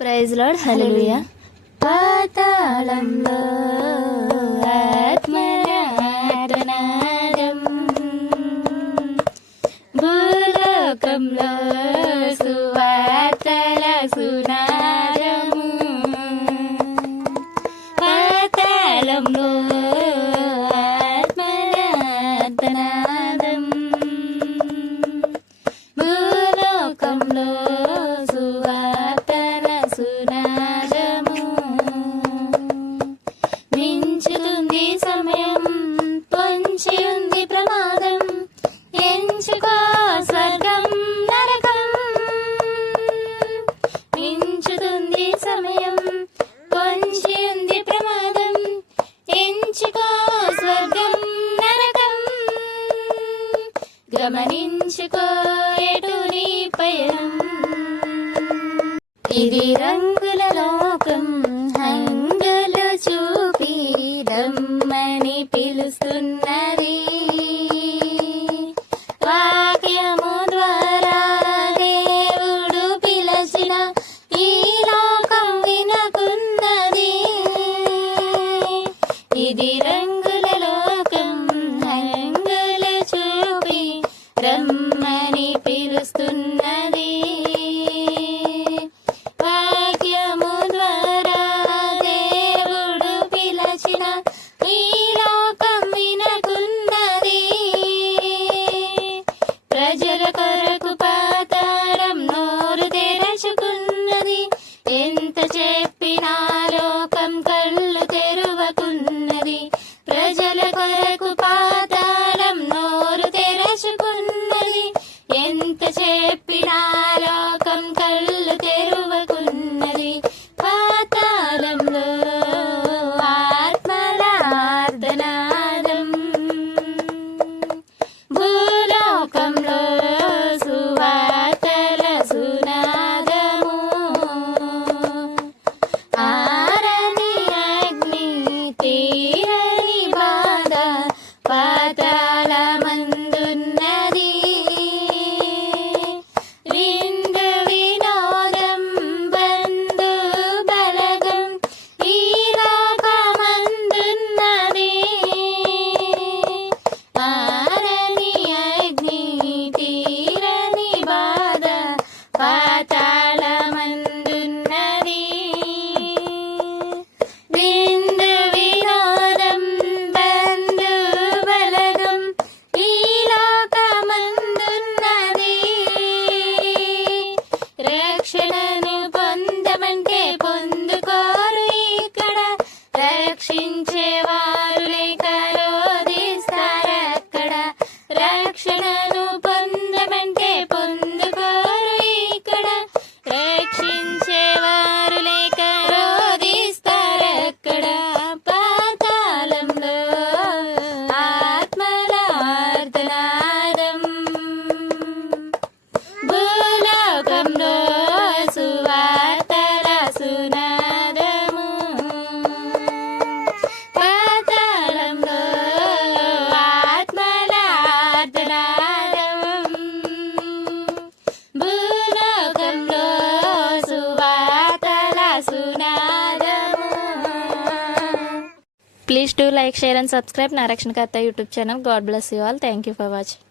Praise lord, హల్లెలూయా. పాతాళంలో ఆత్మనాదం, భూలోకంలో సువార్తల సునాదము. పాతాళంలో ఆత్మనాదం, భూలోకంలో సువార్తల సునాదము. మించుతుంది సమయం, పొంచి ఉంది ప్రమాదం, ఎంచుకో స్వర్గం నరకం. మించుతుంది సమయం, పొంచి ఉంది ప్రమాదం, ఎంచుకో స్వర్గం నరకం. గమనించుకో ఎటు నీ పయనం, ఇది రంగుల లోకం, హంగులు చూపి రమ్మని పిలుస్తున్నది. వాక్యము ద్వారా దేవుడు పిలచిన ఈ లోకం వినకున్నది. ఇది రంగుల లోకం, హంగులు చూపి రమ్మని పిలుస్తున్నది. వాక్యము ద్వారా దేవుడు పిలచిన ఈ లోకం వినకున్నది. ప్రజల కొరకు పాతాళం నోరు తెరచుకున్నది. ఎంత చెప్పినా లోకం కళ్ళు తెరువకున్నది. ప్రజల కొరకు పాతాళం నోరు తెరచుకున్నది. ఎంత చెప్పినా లోకం కళ్ళు తెరువకున్నది. పాతాళంలో ఆత్మల ఆర్తనాదం, భూలోకంలో సువార్తల సునాదము. ఆరని అగ్ని, తీరని బాధ పాతాళమందున్నది. విందు వినోదం, బంధు బలగం ఈ లోకమందున్నది. ఆరని అగ్ని, తీరని బాధ పాతాళమందున్నది. విందు వినోదం, బంధు బలగం ఈ లోకమందున్నది. రక్షణను పొందమంటే పొందుకోరు ఇక్కడ, రక్షించేవారు లేక రోధిస్తారక్కడ. రక్షణను పొందమంటే పొందుకోరు ఇక్కడ, రక్షించేవారు లేక రోధిస్తారక్కడ. పాతాళంలో ఆత్మల ఆర్తనాదం, భూలోకంలో సువార్తల సునాదము. పాతాళంలో ఆత్మల ఆర్తనాదం, భూలోకంలో సువార్తల సునాదము. Please do like, share and subscribe Narashna Katha YouTube channel. God bless you all. Thank you for watching.